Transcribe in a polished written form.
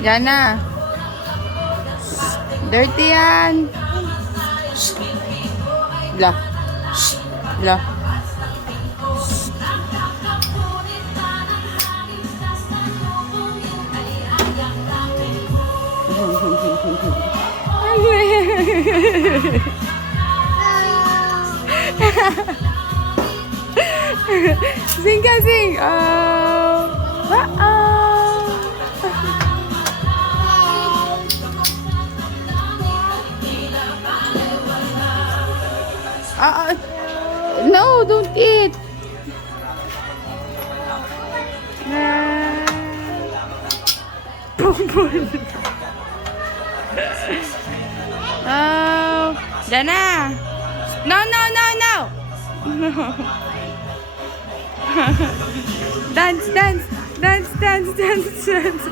Jana. Dirty yan. La. La. Sing ka, sing. No, don't eat. Oh, Jana. No, no, no, no. Dance, dance, dance, dance, dance, dance.